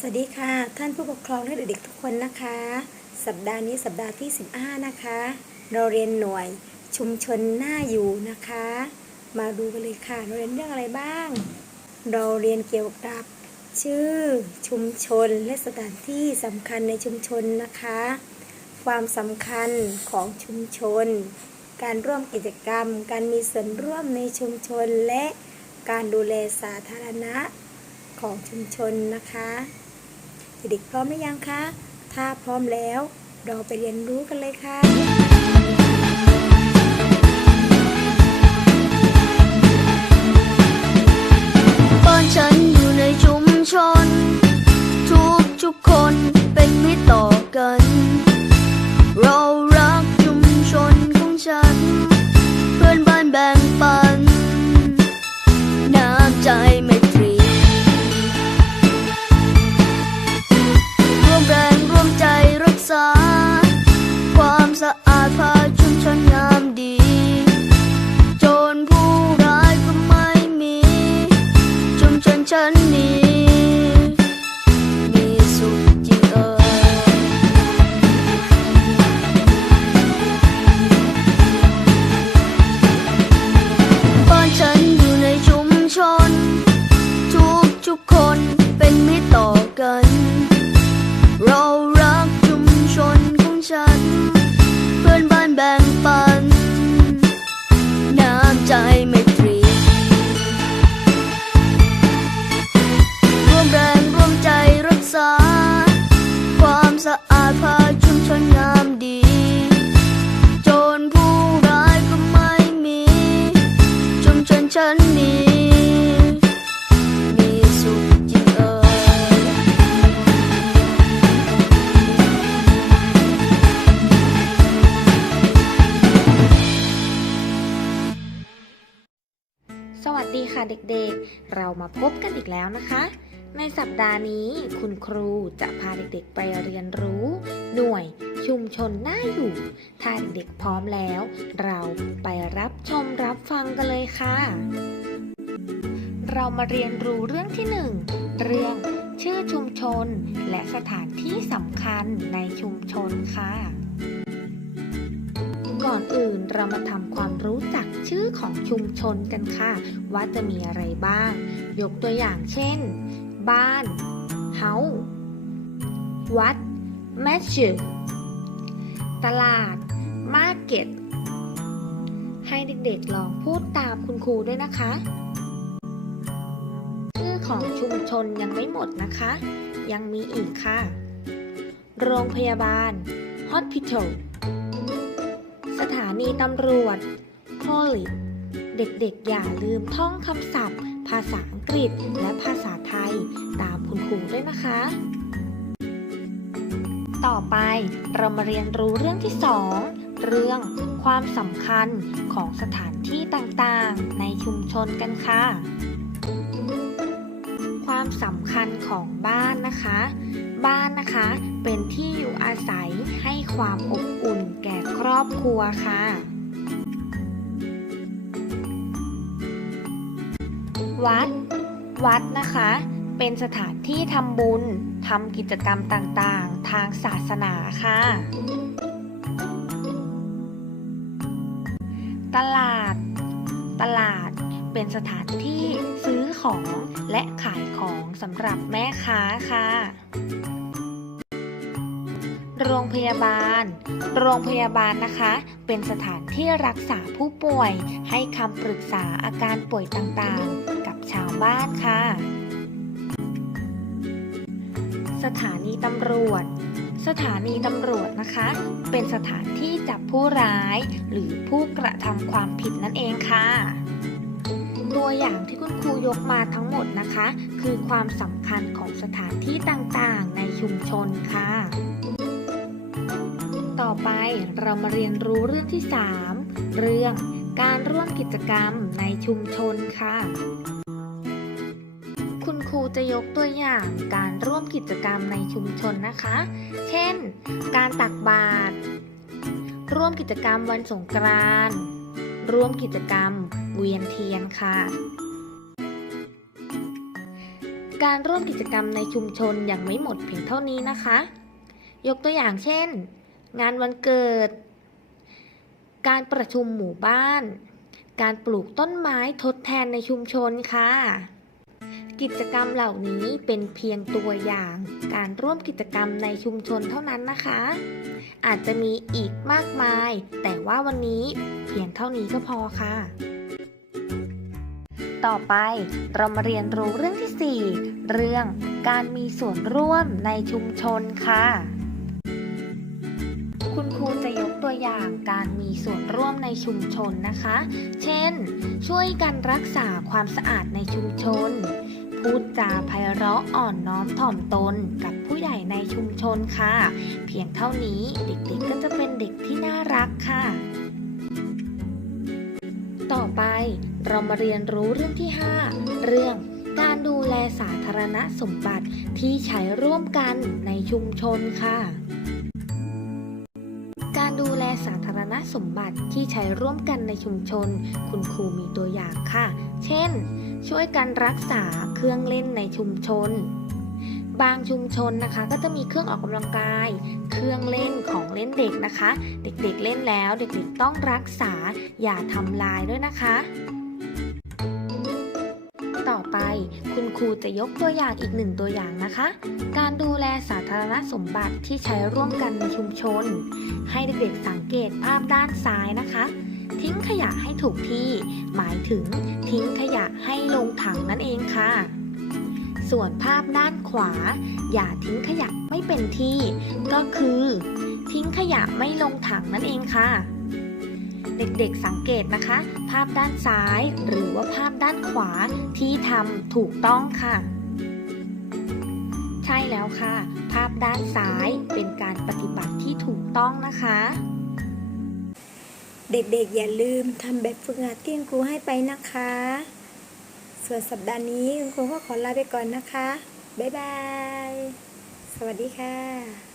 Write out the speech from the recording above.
สวัสดีค่ะ ท่านผู้ปกครองและเด็กๆทุกคนนะคะ สัปดาห์นี้สัปดาห์ที่ 15 นะคะ เราเรียนหน่วยชุมชนหน้าอยู่นะคะ มาดูกันเลยค่ะ เราเรียนเรื่องอะไรบ้าง เราเรียนเกี่ยวกับชื่อชุมชนและสถานที่สำคัญในชุมชนนะคะ ความสำคัญของชุมชน การร่วมกิจกรรม การมีส่วนร่วมในชุมชนและการดูแลสาธารณะของชุมชนนะคะ เด็กๆพร้อมหรือยังคะ ถ้าพร้อมแล้ว เราไปเรียนรู้กันเลยค่ะ ค่ะเด็กๆ เรามาพบกันอีกแล้วนะคะ ในสัปดาห์นี้คุณครูจะพาเด็กๆไปเรียนรู้ หน่วยชุมชนน่าอยู่ ถ้าเด็กๆพร้อมแล้ว เราไปรับชมรับฟังกันเลยค่ะ เรามาเรียนรู้เรื่องที่หนึ่งเรื่องชื่อชุมชนและสถานที่สำคัญในชุมชนค่ะ ก่อนอื่นเรามาทำความรู้จักชื่อของชุมชนกันค่ะ ว่าจะมีอะไรบ้าง ยกตัวอย่างเช่น บ้าน house วัด masjid ตลาด market ให้เด็กๆลองพูดตามคุณครูด้วยนะคะ ชื่อของชุมชนยังไม่หมดนะคะ ยังมีอีกค่ะ โรงพยาบาล hospital นีตำรวจ police เด็กๆ อย่าลืมท่องคำศัพท์ ภาษาอังกฤษและภาษาไทย ตามคุณครูด้วยนะคะ ต่อไปเรามาเรียนรู้เรื่องที่2เรื่องความสำคัญของสถานที่ต่างๆ ในชุมชนกันค่ะ ความสำคัญของบ้านนะคะ บ้านนะคะเป็นที่อยู่อาศัยให้ความอบอุ่นแก่ครอบครัวค่ะ วัด วัดนะคะ เป็นสถานที่ทำบุญทำกิจกรรมต่างๆ ทางศาสนาค่ะ ตลาด ตลาด เป็นสถานที่ซื้อของและขายของสำหรับแม่ค้าค่ะ โรงพยาบาล โรงพยาบาลนะคะ เป็นสถานที่รักษาผู้ป่วย ให้คำปรึกษาอาการป่วยต่างๆ กับชาวบ้านค่ะ สถานีตำรวจสถานีตำรวจนะคะ เป็นสถานที่จับผู้ร้าย หรือผู้กระทำความผิดนั่นเองค่ะ ตัวอย่างที่คุณครูยกมาทั้งหมดนะคะ คือความสำคัญของสถานที่ต่างๆ ในชุมชนค่ะ ต่อไปเรามาเรียนรู้เรื่องที่ 3 เรื่องการร่วมกิจกรรมในชุมชนค่ะ คุณครูจะยกตัวอย่างการร่วมกิจกรรมในชุมชนนะคะ เช่น การตักบาตรร่วมกิจกรรมวันสงกรานต์ร่วมกิจกรรม เวียนเทียนค่ะ การร่วมกิจกรรมในชุมชนยังไม่หมดเพียงเท่านี้นะคะ ยกตัวอย่างเช่น งานวันเกิด การประชุมหมู่บ้าน การปลูกต้นไม้ทดแทนในชุมชนค่ะกิจกรรมเหล่านี้เป็นเพียงตัวอย่างการร่วมกิจกรรมในชุมชนเท่านั้นนะคะ อาจจะมีอีกมากมาย แต่ว่าวันนี้เพียงเท่านี้ก็พอค่ะ ต่อไปเรามาเรียนรู้เรื่องที่ 4 เรื่องการมีส่วนร่วมในชุมชนค่ะ คุณครูจะยกตัวอย่างการมีส่วนร่วมในชุมชนนะคะ เช่น ช่วยกันรักษาความสะอาดในชุมชน พูดจาไพเราะอ่อนน้อมถ่อมตนกับผู้ใหญ่ในชุมชนค่ะ เพียงเท่านี้เด็กๆก็จะเป็นเด็กที่น่ารักค่ะ เรามาเรียนรู้เรื่องที่ 5 เรื่องการดูแลสาธารณสมบัติที่ใช้ร่วมกันในชุมชนค่ะ การดูแลสาธารณสมบัติที่ใช้ร่วมกันในชุมชน คุณครูมีตัวอย่างค่ะ เช่น ช่วยกันรักษาเครื่องเล่นในชุมชน บางชุมชนนะคะ ก็จะมีเครื่องออกกำลังกาย เครื่องเล่นของเล่นเด็กนะคะ เด็กๆเล่นแล้ว เด็กๆต้องรักษาอย่าทำลายด้วยนะคะ ต่อไปคุณครูจะยกตัวอย่างอีกหนึ่งตัวอย่างนะคะ การดูแลสาธารณสมบัติที่ใช้ร่วมกันในชุมชน ให้เด็กๆสังเกตภาพด้านซ้ายนะคะทิ้งขยะให้ถูกที่ หมายถึงทิ้งขยะให้ลงถังนั่นเองค่ะ ส่วนภาพด้านขวา อย่าทิ้งขยะไม่เป็นที่ ก็คือ ทิ้งขยะไม่ลงถังนั่นเองค่ะ เด็กๆสังเกตนะคะ ภาพด้านซ้าย หรือว่าภาพด้านขวาที่ทำถูกต้องค่ะ ใช่แล้วค่ะ ภาพด้านซ้ายเป็นการปฏิบัติที่ถูกต้องนะคะเด็กๆ อย่าลืมทำแบบฝึกหัดที่คุณครูให้ไปนะคะ ส่วนสัปดาห์นี้คุณครูก็ขอลาไปก่อนนะคะ บ๊ายบาย สวัสดีค่ะ